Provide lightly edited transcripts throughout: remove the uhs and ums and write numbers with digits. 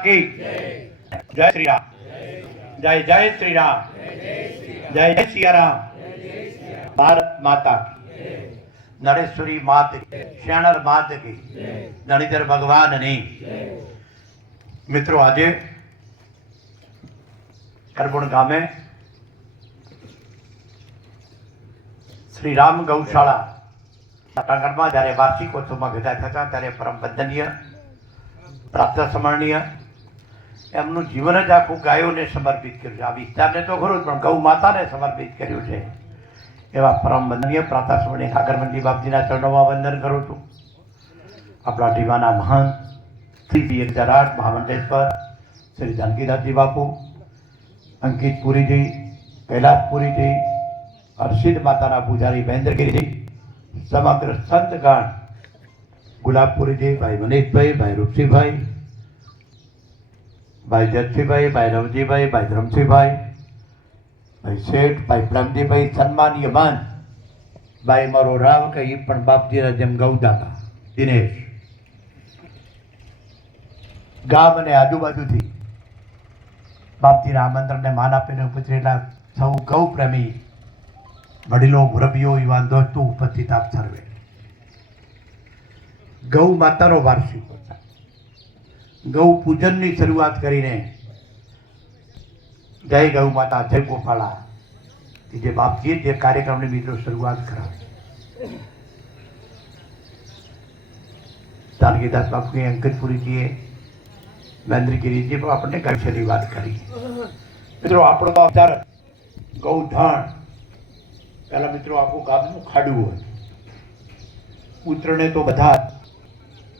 की जय श्री राम, जय जय श्री राम, जय जय सिया राम। भारत माता की, नरेश्वरी मात की, शरणर मात की, धनीधर भगवान ने। मित्रों, आज करबुण गामे श्री राम गौशाला प्रांगणમાં જ્યારે વાર્ષિકોત્સવમાં ભેગા થતા ત્યારે પરમ વંદનીય, પ્રાપ્ત સ્મરણીય એમનું જીવન જ આખું ગાયોને સમર્પિત કર્યું છે. આ વિસ્તારને તો ખરું જ, પણ ગૌ માતાને સમર્પિત કર્યું છે. એવા પરમ વંદનીય પ્રાપ્ત સ્મરણીય કાગરમંડી બાપજીના ચરણોમાં વંદન કરું છું. આપણા ટીવાના મહાન શ્રી 1008 મહામંડલેશ્વર શ્રી જાનકીદાસજી બાપુ, અંકિત પુરીજી, કૈલાસ પુરીજી, હર્ષિદ માતાના પૂજારી મહેન્દ્રગીરીજી, સમગ્ર સંતગણ, ગુલાબપુરીજી, ભાઈ મનીષભાઈ, ભાઈ રૂપસીભાઈ, ભાઈ જગસીભાઈ, ભાઈ રવજીભાઈ, ભાઈ ધરમસિંહભાઈ, ભાઈ શેઠ, ભાઈ પ્રેમજીભાઈ, સન્માનીય માન ભાઈ મારો રાવ કે એ પણ બાપજીના જેમ ગૌદાતા દિનેશ, ગામ અને આજુબાજુથી બાપજીના આમંત્રણને માન આપીને ઉપસ્થિતેલા સૌ ગૌ પ્રેમી વડીલો, મુરબ્બીઓ, યુવાન દોસ્તો, ઉપસ્થિત આપ સર્વે. ગૌ માતાનો વાર્ષિક ગૌ પૂજનની શરૂઆત કરીને જય ગૌ માતા, જય ગોપાળા, જે બાપજીએ જે કાર્યક્રમની મિત્રો શરૂઆત કરાવી. જાનકીદાસ બાપુએ, અંકિતપુરીજીએ, મહેન્દ્રગીરીજીએ પણ આપણને ગૌ વિશેની વાત કરી. મિત્રો, આપણો અવતાર ગૌધણ પહેલાં મિત્રો આખું ગામનું ખાડું હોય. ઉત્તરણે તો બધા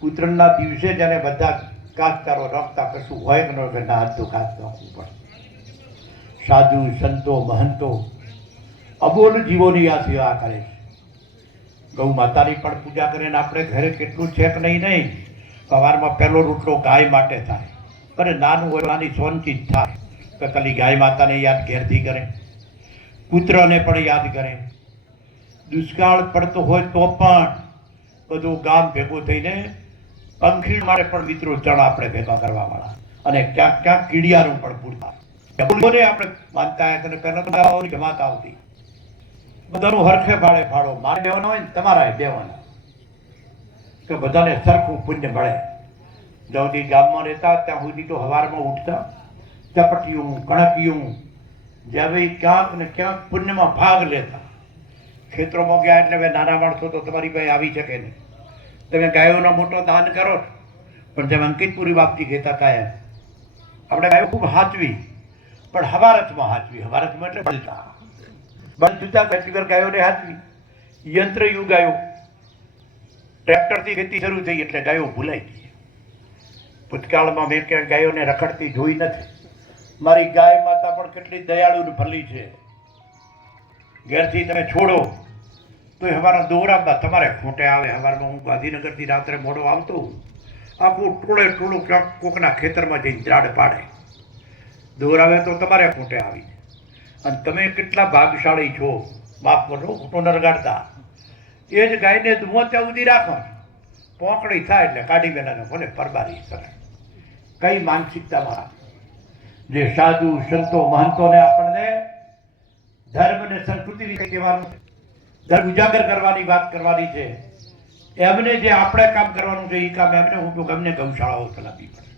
ઉત્તરાયણના દિવસે જ્યારે બધા કાચકારો રખતા કશું હોય કે ન હોય, હાથ તો કાચ નાખવું પડે. સાધુ સંતો મહંતો અબોલ જીવોની આ સેવા કરે છે. ગૌ માતાની પણ પૂજા કરીને આપણે ઘરે કેટલું છે કે નહીં. સવારમાં પહેલો રોટલો ગાય માટે થાય, અને નાનું હોય નાની સોનચીજ થાય તો ખાલી ગાય માતાને યાદ ઘેરથી કરે, પુત્રને પણ યાદ કરે. દુષ્કાળ પડતો હોય તો પણ બધું ગામ ભેગું થઈને પંખી માટે પણ મિત્રો ચણ આપણે ભેગા કરવા વાળા, અને ક્યાંક ક્યાંક કીડિયાનું પણ પૂરતા. આપણે માનતા પહેલા જમાત આવતી, બધાનું હરખે ભાડે ફાળો, મારે બેવાનો હોય ને તમારા બેવાના, કે બધાને સરખું પુણ્ય મળે. જ્યાં સુધી ગામમાં રહેતા ત્યાં સુધી તો સવારમાં ઉઠતા, ચપટીયું કણકિયું જ્યારે ક્યાંક ને ક્યાંક પુણ્યમાં ભાગ લેતા. ખેતરોમાં ગયા એટલે હવે નાના માણસો તો તમારી પાસે આવી શકે નહીં. તમે ગાયોનો મોટો દાન કરો, પણ જેમ અંકિતપુરી બાપજી કહેતા હતા એમ આપણે ગાયો ખૂબ હાચવી, પણ હવારતમાં હાચવી. હવારતમાં એટલે બળતા બળ જુદા વગર ગાયોને હાચવી. યંત્રયુગ આવ્યો, ટ્રેક્ટરથી ખેતી શરૂ થઈ એટલે ગાયો ભૂલાઈ ગઈ. ભૂતકાળમાં મેં ક્યાંય ગાયોને રખડતી જોઈ નથી. મારી ગાય માતા પણ કેટલી દયાળુ ભલી છે. ઘેરથી તમે છોડો તો એ હવારના દોરામાં તમારે ખૂંટે આવે. સવારમાં હું ગાંધીનગરથી રાત્રે મોડો આવતો, આખું ટોળું ક્યાંક કોકના ખેતરમાં જઈને ઝાડ પાડે, દોરાવે તો તમારે ખૂંટે આવી. અને તમે કેટલા ભાગશાળી છો, માફ કરો ખૂટો નરગાડતા. એ જ ગાયને ધુઓ ત્યાં સુધી રાખો, પોંકડી થાય એટલે કાઢી મેલાને ભલે પરબારી કરે. કઈ માનસિકતામાં જે સાધુ સંતો મહંતોને આપણને ધર્મ અને સંસ્કૃતિ વિશે કહેવાનું, ધર્મ ઉજાગર કરવાની વાત કરવાની છે, એમને જે આપણે કામ કરવાનું છે એ કામ એમને હું ગમને ગૌશાળાઓ ચલાવવી પડે.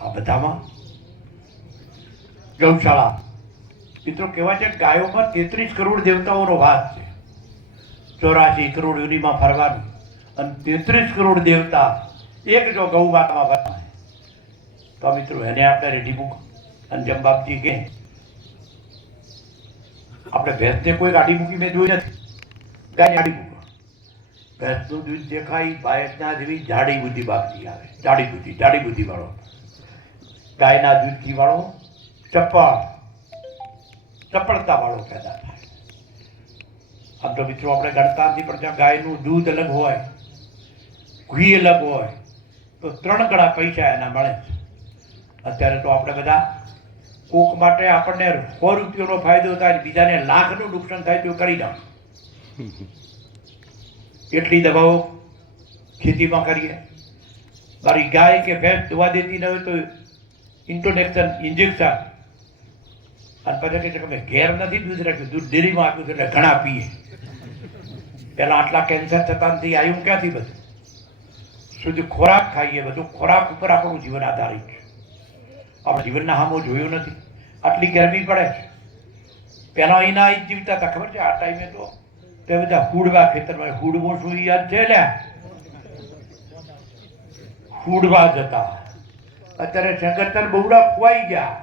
આ બધામાં ગૌશાળા મિત્રો કહેવાય છે ગાયોમાં 33 કરોડ દેવતાઓનો વાસ છે. 84 કરોડ યુનિમાં ફરવાનું, અને 33 કરોડ દેવતા એક જો ગૌ માતામાં વસવાય તો મિત્રો એને આપણે રેડી મૂકો. અને જેમ બાપજી કે આપણે ભેંસને કોઈ ગાડી મૂકી મેં જોઈ નથી, ગાય ગાડી મૂકો. ભેંસનું દૂધ દેખાય બાયસના જેવી જાડી બુદ્ધિ બાપજી આવે, જાડી બુદ્ધિ વાળો. ગાયના દૂધથી વાળો ચપળતા વાળો પેદા થાય. આમ તો મિત્રો આપણે ગણતા નથી, પણ ત્યાં ગાયનું દૂધ અલગ હોય, ઘી અલગ હોય, તો 3 ગણા પૈસા એના મળે છે. અત્યારે તો આપણે બધા કોક માટે આપણને 100 રૂપિયાનો ફાયદો થાય, બીજાને લાખનું નુકસાન થાય તો કરી દો. એટલી દવાઓ ખેતીમાં કરીએ, મારી ગાય કે ભેંસ દવા દેતી ન હોય તો ઇન્ટ્રોડક્શન ઇન્જેક્શન, અને પછી કે તમે ઘેર નથી દૂધ રાખ્યું, દૂધ ડેરીમાં આપ્યું એટલે ઘણા પીએ. પેલા આટલા કેન્સર થતા નથી, આવ્યું ક્યાંથી બધું? શુદ્ધ ખોરાક ખાઈએ, બધું ખોરાક ઉપર આપણું જીવન આધારિત છે. આપણે જીવનના હામો જોયું નથી, આટલી ગરમી પડે છે. પેલા અહીંના અહીં જીવતા હતા, ખબર છે? આ ટાઈમે તો તે બધા હુડવા ખેતરમાં, હુડવો શું યાદ છે ને? હુડવા જતા. અત્યારે શંકરતર બહુડા ખોવાઈ ગયા.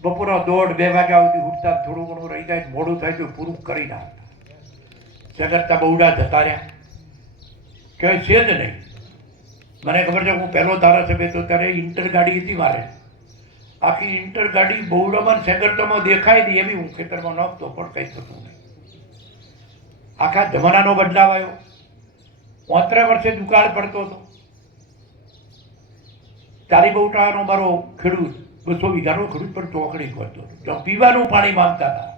બપોરના 1:30-2 વાગ્યા સુધી ઉઠતા, થોડું ઘણું રહી જાય, મોડું થાય તો પૂરું કરી નાખતા. શંકરતા બહુડા જતા રહ્યા, ક્યાંય છે જ નહીં. મને ખબર છે, હું પહેલો ધારાસભ્ય હતો ત્યારે ઇન્ટર ગાડી હતી મારે. આખી ઇન્ટર ગાડી બહુડામાં શંકરતામાં દેખાય નહીં એવી, હું ખેતરમાં નહોતો પણ કંઈ થતું નહીં. આખા જમાનાનો બદલાવ આવ્યો. 35 વર્ષે દુકાળ પડતો હતો. તારી બહુટાનો મારો ખેડૂત 200 વીઘાનો ખેડૂત પણ ચોકડી કરતો હતો. જો પીવાનું પાણી માંગતા હતા,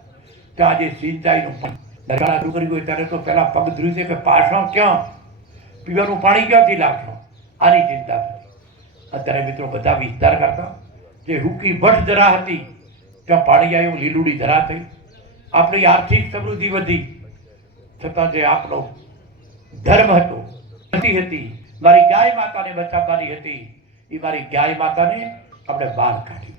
ત્યાં આજે સિંચાઈનું પાણી દરગાળા શરૂ કરી હોય ત્યારે તો પહેલા પગ ધ્રુવી છે કે પાછો ક્યાં, પીવાનું પાણી ક્યાંથી લાવશો, આની ચિંતા હતી. અત્યારે મિત્રો બધા વિસ્તાર કરતા જે હુકી ભટ્ટ ધરા હતી ત્યાં પાણી આવ્યું, લીલુડી ધરા થઈ. આપણી આર્થિક સમૃદ્ધિ વધી, છતાં જે આપણો ધર્મ હતો, હતી મારી ગાય માતાને બચાવવાની હતી, એ મારી ગાય માતાને આપણે બહાર કાઢી.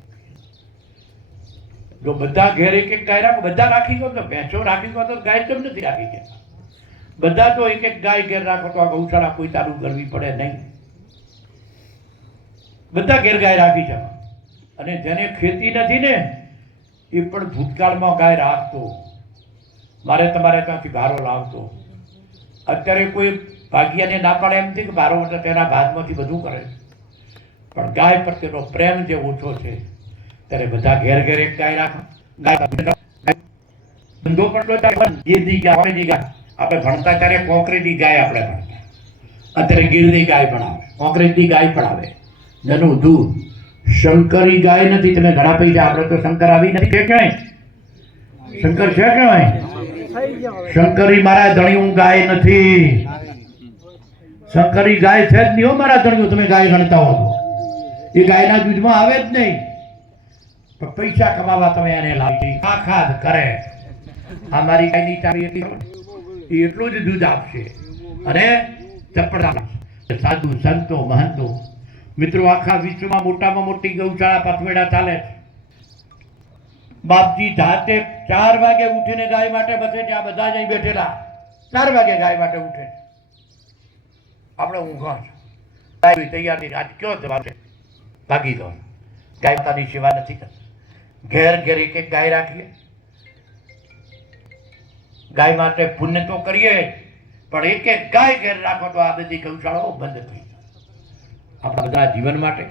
જો બધા ઘેર એક એક ગાય રાખો, બધા રાખી દો તો ભેંસો રાખી દો તો ગાય કેમ નથી રાખી ગયા? બધા તો એક એક ગાય ઘેર રાખો તો આ ગૌશાળા કોઈ ચાલુ કરવી પડે નહીં. બધા ઘેર ગાય રાખી છે. અને જેને ખેતી નથી ને એ પણ ભૂતકાળમાં ગાય રાખતો, મારે તમારે ત્યાંથી ભારો લાવતો. અત્યારે કોઈ ભાગ્યાને ના પાડે એમ કે ભારો એટલે તેના ભાગમાંથી બધું કરે, પણ ગાય પ્રત્યેનો પ્રેમ જે ઓછો છે ત્યારે બધા ઘેર ઘેર એક ગાય રાખો. ધંધો પણ ગીરની ગાય આપણે ભણતા ત્યારે કોંકરીની ગાય આપણે ભણતા, અત્યારે ગીરની ગાય પણ આવે, કોંકરીની ગાય પણ આવે. જેનું દૂધ શંકરી ગાય નથી. તમે ઘણા પૈસા, આપણે તો શંકર આવી નથી કે ક્યાંય? શંકર છે ક્યાંય? શંકરી મારા ધણીયું ગાય નથી. શંકરી ગાય છે જ નહીં હો મારા ધણીયું. તમે ગાય ગણતા હો એ ગાયના દૂધમાં આવે જ નહીં. પણ પૈસા કમાવા તમે એને લાવી ખાખાદ કરે. આ મારી ગાયની ચાવી એટલી, એટલું જ દૂધ આપશે. અને ચપડા સાધુ સંતો મહંતો મિત્રો આખા વિશ્વમાં મોટામાં મોટી ગૌશાળા પથવેડા ચાલે છે. બાપજી જાતે 4 વાગે ઉઠીને ગાય માટે બસે છે. આ બધા જ અહીં બેઠેલા 4 વાગે ગાય માટે ઉઠે છે. આપણે ઊંઘા છે, તૈયાર નહીં. આજ કયો જવાબ છે? ભાગી દો. ગાય માતાની સેવા નથી કરતા. ઘેર ઘેર એક એક ગાય રાખીએ. ગાય માટે પુણ્ય તો કરીએ, પણ એક એક ગાય ઘેર રાખો તો આ બધી ગૌશાળાઓ બંધ થઈ જાય. આપણા બધા જીવન માટે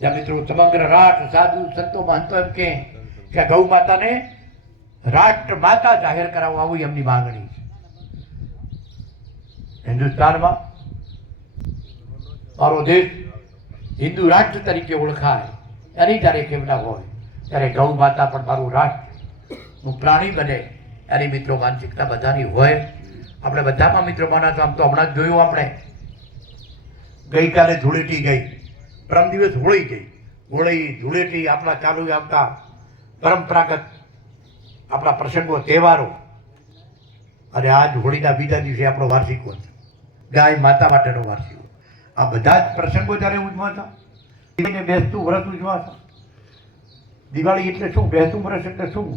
જ્યાં મિત્રો સમગ્ર રાષ્ટ્ર સાધુ સંતો મહંતો એમ કે ગૌ માતાને રાષ્ટ્ર માતા જાહેર કરાવવા આવું એમની માંગણી છે. હિન્દુસ્તાનમાં મારો દેશ હિન્દુ રાષ્ટ્ર તરીકે ઓળખાય, એની જ્યારે કેવડા હોય ત્યારે ગૌ માતા પણ મારું રાષ્ટ્રનું પ્રાણી બને, એની મિત્રો માનસિકતા બધાની હોય. આપણે બધામાં મિત્રો માના તો આમ તો હમણાં જ જોયું આપણે, ગઈકાલે ધૂળેટી ગઈ, પરમ દિવસ હોળી ગઈ. હોળી ધૂળેટી આપણા ચાલુ આવતા પરંપરાગત આપણા પ્રસંગો તહેવારો, અને આજ હોળીના બીજા દિવસે આપણો વાર્ષિક વર્ષ, ગાય માતા માટેનો વાર્ષિક. આ બધા જ પ્રસંગો જ્યારે ઉજવાતા, બેસતું વ્રત ઉજવાતા. દિવાળી એટલે શું? બેસતું વર્ષ એટલે શું?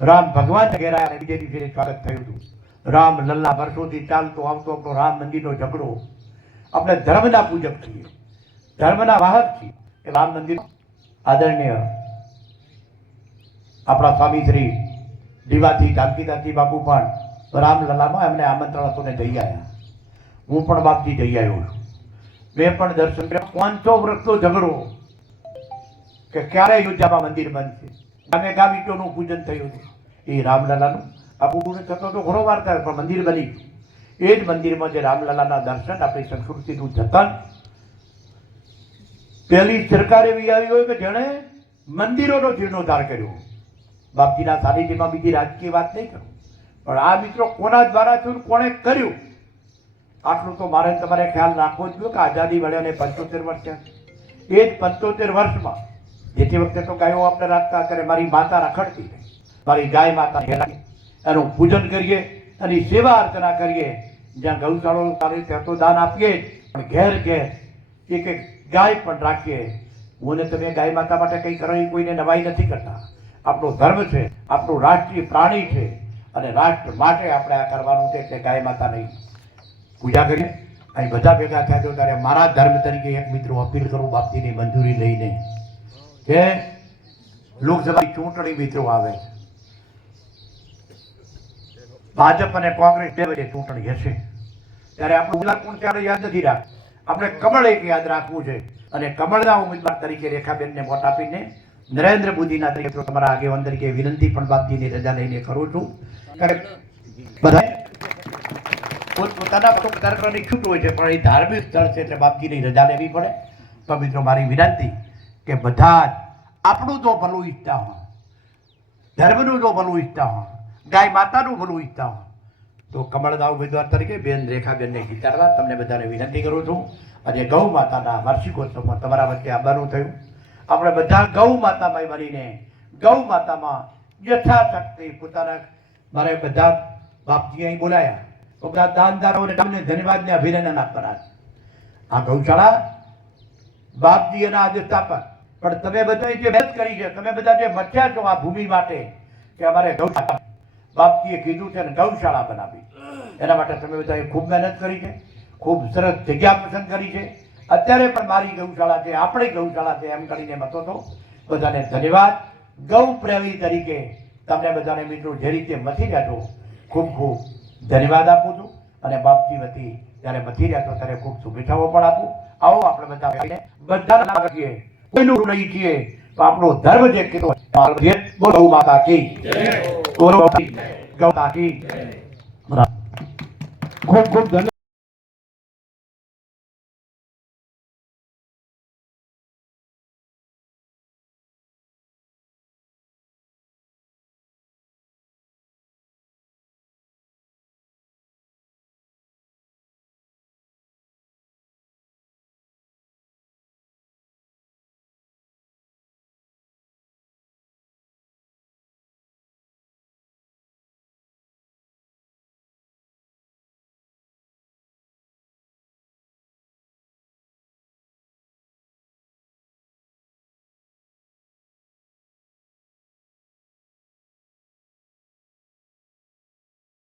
રામ ભગવાન ઘેરાયા અને બીજે દિવસે સ્વાગત થયું હતું. રામ લલ્લા વર્ષોથી ચાલતો આવતો આપણો રામ મંદિરનો ઝઘડો. આપણે ધર્મના પૂજક છીએ, ધર્મના વાહક છીએ. એ રામ મંદિર આદરણીય આપણા સ્વામી શ્રી દીવાથી જાનકીદાસજી બાપુ પણ રામલલામાં એમને આમંત્રણ હતું ને જઈ આવ્યા. હું પણ બાપજી જઈ આવ્યો છું. મેં પણ દર્શન કર્યા. 500 વર્ષનો ઝઘડો કે ક્યારે અયોધ્યામાં મંદિર બનશે. ગામે ગામ ઈંટોનું પૂજન થયું હતું. એ રામલલાનું આખું પૂર્ણ થતો તો ઘણો વાર થાય, પણ મંદિર બની ગયું. એ જ મંદિરમાં જે રામલલાના દર્શન, આપણી સંસ્કૃતિનું જતન. પહેલી સરકાર એવી આવી હોય કે જેણે મંદિરોનો જીર્ણોદ્ધાર કર્યો. બાપજીના સાનિધ્યમાં બીજી રાજકીય વાત નહીં કરું, પણ આ મિત્રો કોના દ્વારા થયું, કોણે કર્યું, આટલું તો મારે તમારે ખ્યાલ રાખવો જ જોઈએ કે આઝાદી મળ્યાને 75 વર્ષ થયા. એ જ 75 વર્ષમાં જેથી વખતે તો ગાયો આપણે રાખતા, ત્યારે મારી માતા રખડતી મારી ગાય માતા એનું પૂજન કરીએ, એની સેવા અર્ચના કરીએ. જ્યાં ગૌશાળો ચાલે ત્યાં તો દાન આપીએ, પણ ઘેર ઘેર એક એક ગાય પણ રાખીએ. હું ને તમે ગાય માતા માટે કંઈ કરવાની કોઈને નવાઈ નથી કરતા. આપણો ધર્મ છે, આપણું રાષ્ટ્રીય પ્રાણી છે, અને રાષ્ટ્ર માટે આપણે આ કરવાનું છે. એટલે ગાય માતાની પૂજા કરીએ. અહીં બધા ભેગા થયા તો ત્યારે મારા ધર્મ તરીકે એક મિત્રો અપીલ કરું, બાપજીની મંજૂરી લઈને, કે લોકસભાની ચૂંટણી મિત્રો આવે છે. ભાજપ અને કોંગ્રેસ બે વચ્ચે ચૂંટણી હશે, ત્યારે આપણું ઉમેદવાર કોણ ત્યારે યાદ નથી રાખ. આપણે કમળ એક યાદ રાખવું છે, અને કમળના ઉમેદવાર તરીકે રેખાબેનને વોટ આપીને નરેન્દ્ર મોદીના તરીકે તમારા આગેવાન તરીકે વિનંતી પણ બાપજીની રજા લઈને કરું છું. બધા પોતાના પ્રચાર કરવાની છૂટ હોય છે, પણ એ ધાર્મિક સ્થળ છે એટલે બાપજીની રજા લેવી પડે. તો મિત્રો મારી વિનંતી કે બધા જ આપણું જો ભલું ઈચ્છતા હોય, ધર્મનું જો ભલું ઈચ્છતા હોય, ગાય માતાનું ભલું ઈચ્છતા હોય, તો કમળના ઉમેદવાર તરીકે બેન રેખાબેનને જીતાડવા તમને બધાને વિનંતી કરું છું. આજે ગૌ માતાના વાર્ષિકોત્સવમાં તમારા વચ્ચે આવવાનું થયું. આપણે બધા ગૌ માતામાં મળીને ગૌ માતામાં યથાશક્તિ પોતાના, મારે બધા બાપજી અહીં બોલાયા, બધા દાનદારોને તમને ધન્યવાદને અભિનંદન આપવાના. આ ગૌશાળા બાપજી એના આજે સ્થાપક, પણ તમે બધા જે મહેનત કરી છે, તમે બધા જે મચ્યા છો આ ભૂમિ માટે, કે અમારે ગૌશાળા બાપજીએ કીધું છે ને ગૌશાળા બનાવી, એના માટે તમે બધાએ ખૂબ મહેનત કરી છે, ખૂબ સરસ જગ્યા પસંદ કરી છે. અત્યારે પણ મારી ગૌશાળા છે, આપણી ગૌશાળા છે એમ કરીને મતો તો બધાને ધન્યવાદ. ગૌ પ્રેમી તરીકે તમને બધાને મિત્રો જે રીતે મથી રહ્યા છો, ખૂબ ખૂબ ધન્યવાદ આપું છું. અને બાપજી વતી જ્યારે મથી રહ્યા છો ત્યારે ખૂબ શુભેચ્છાઓ પણ આપું. આવો આપણે બધા છીએ, કોઈનું નહીં છીએ, તો આપણો ધર્મ જે કીધો ગૌ માતા કી ગૌ માતા કી. ખૂબ ખૂબ ધન્યવાદ.